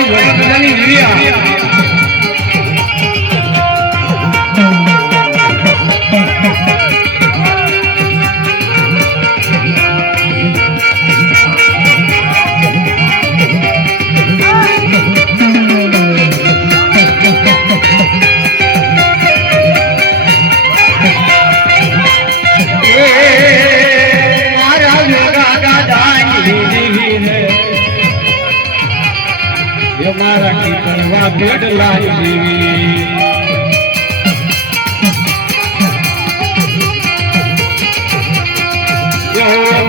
મારી જોગતની વીર્યા મારા ટીપણવા બેડલા જીવી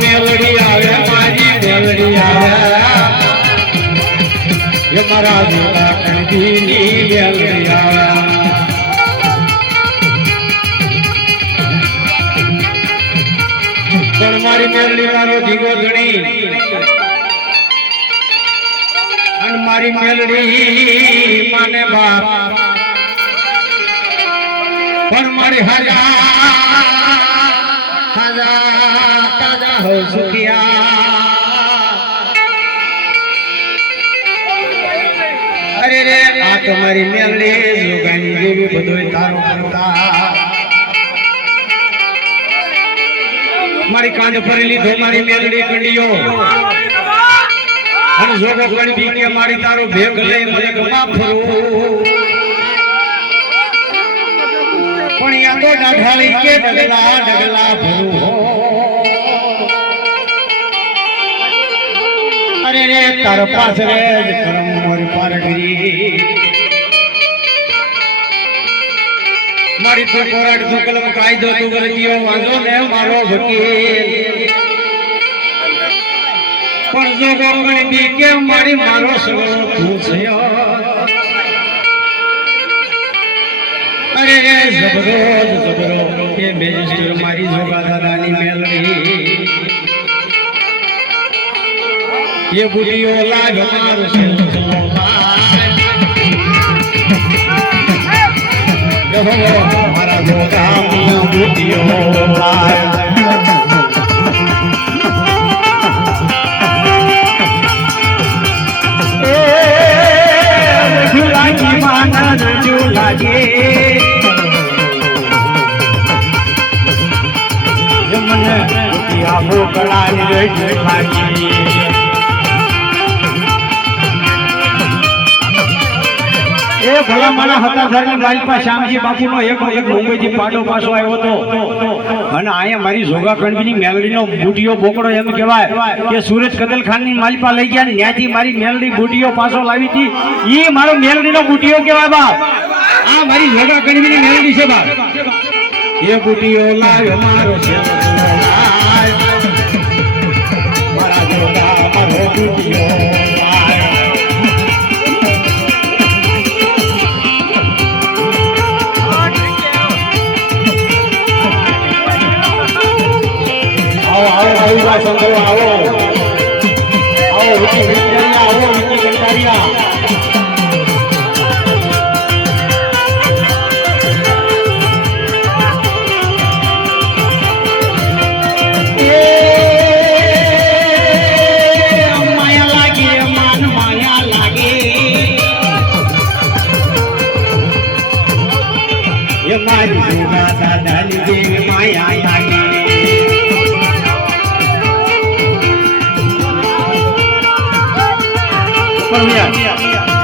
મેલડી આવે મારી મેલડી આવે મારા જોડા કંઠીની મેલડી આવે પણ મારી મેલડી મારો જીવો ગણી મારી મેલડી માને બાપ પણ મારી હાજા તાજા હો સુખિયા અરે રે આ તમારી મેલડી જોગાની જેવી બધોય તારો કરતા મારી કાંધ ફરી લીધો મારી મેલડી કંડિયો અને જોગો ગણ બી કે મારી તારો ભેગ લઈ મને ગમા ફરું પણ યા તો ડાઢાળી કે ડગલા ડગલા ભરું અરે રે તાર પાસ રે કરમ મોર પારગરી મારી તો કોરાડ તો કલમ કાયદો તું ગરજીઓ વાંધો ને મારો વકીલ પણ જો ગોગણ બી કે મારી મારો સગળો તું થયો અરે રે જબરો એ મેજિસ્ટર મારી જોગા દાદાની મેલડી એ બુઢીઓ લાગ મારો છે મારા જોગા બુઢીઓ લાગ એ ભલા મારા હતાધારની માલપા શ્યામજી બાપુનો એક મુંબઈથી પાડો પાછો આવ્યો હતો અને અહીંયા મારી જોગા કણબીની મેલડીનો બુટીઓ બોકડો એમ કહેવાય કે સુરજ કદલખાનની માલપા લઈ ગયા ને ત્યાંથી મારી મેલડી બુટીઓ પાછો લાવી હતી ઈ મારો મેલડીનો બુટીઓ કહેવાય બાપ આ મારી જોગા કણબીની મેલડી છે બાપ એ બુટીઓ લાવ્યો મારો છે મારા જોગા મારો બુટીઓ સંતો આવો આવો વિકી ગંધારિયા આવો વિકી ગંધારિયા માયા લાગે માન માયા લાગે એ મારી દાદાની દેવી માયા લાગે પણ